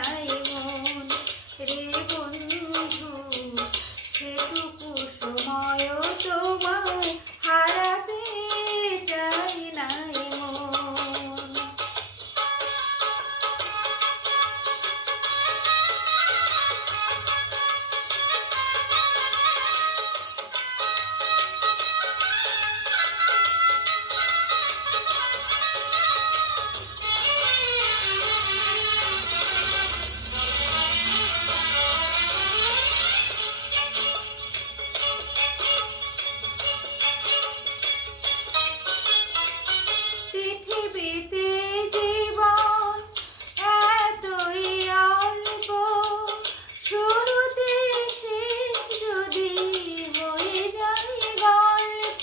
নাই মন রে বন্ধু, সেটুকু সময় তোমায় হারাতে চাই নাই মন। পৃথিবীতে জীবন এতই অল্প, শুরুতে শেষ যদি হয়ে যায় গল্প।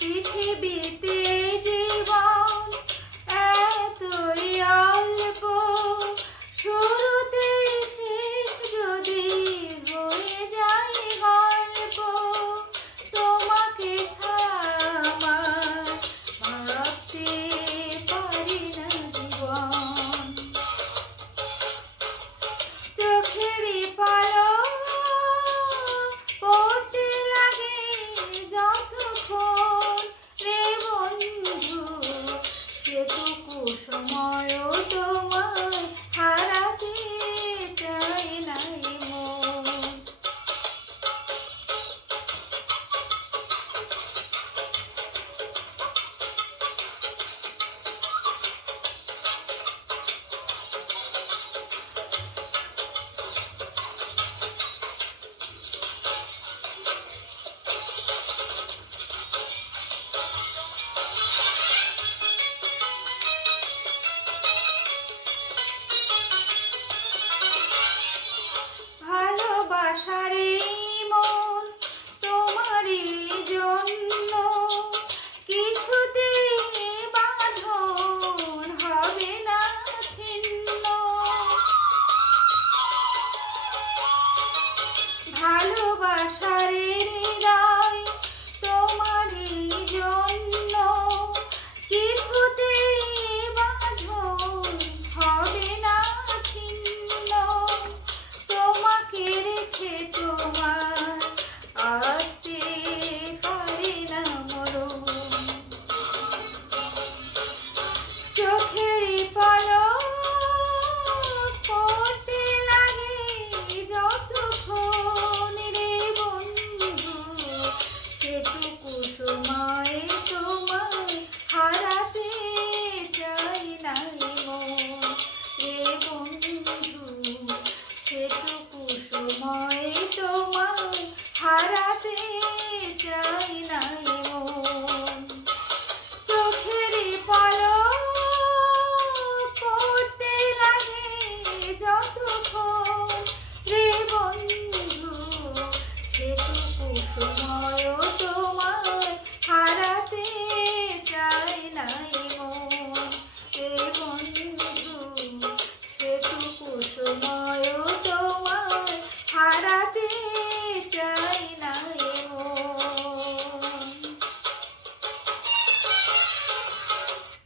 পৃথিবীতে জীবন এতই অল্প, শুরুতে শেষ যদি হয়ে যায় গল্প। তোমাকে ছাড়া ভাবতে পারি না জীবন, চোখেরই পালক পড়তে লাগে যতক্ষণ রে বন্ধু, সেটুকু সময়ও তোমায় হারাতে চাই নাই মন। ভালোবাসার এই মন তোমারই জন্য কিছুতেই বাঁধন হবে না ছিন্ন। ভালোবাসার হৃদয় তোমারই জন্য কিছুতেই বাঁধন হবে না ছিন্ন। তোমাকে রেখে তোমার আসতে পারি না মরণ, চোখেরই পলক পড়তে লাগে যতক্ষণ রে বন্ধু, সেটুকু সময় তোমায় হারাতে চাই নাই মন রে বন্ধু, সেটুকু সময় তোমায় হারাতে চাই নাই মন। চোখেরই পলক পড়তে লাগে যতক্ষণ রে বন্ধু, সেটুকু সময়ও তোমায় হারাতে চাই নাই মন রে বন্ধু, সেটুকু সময়ও তোমায় হারাতে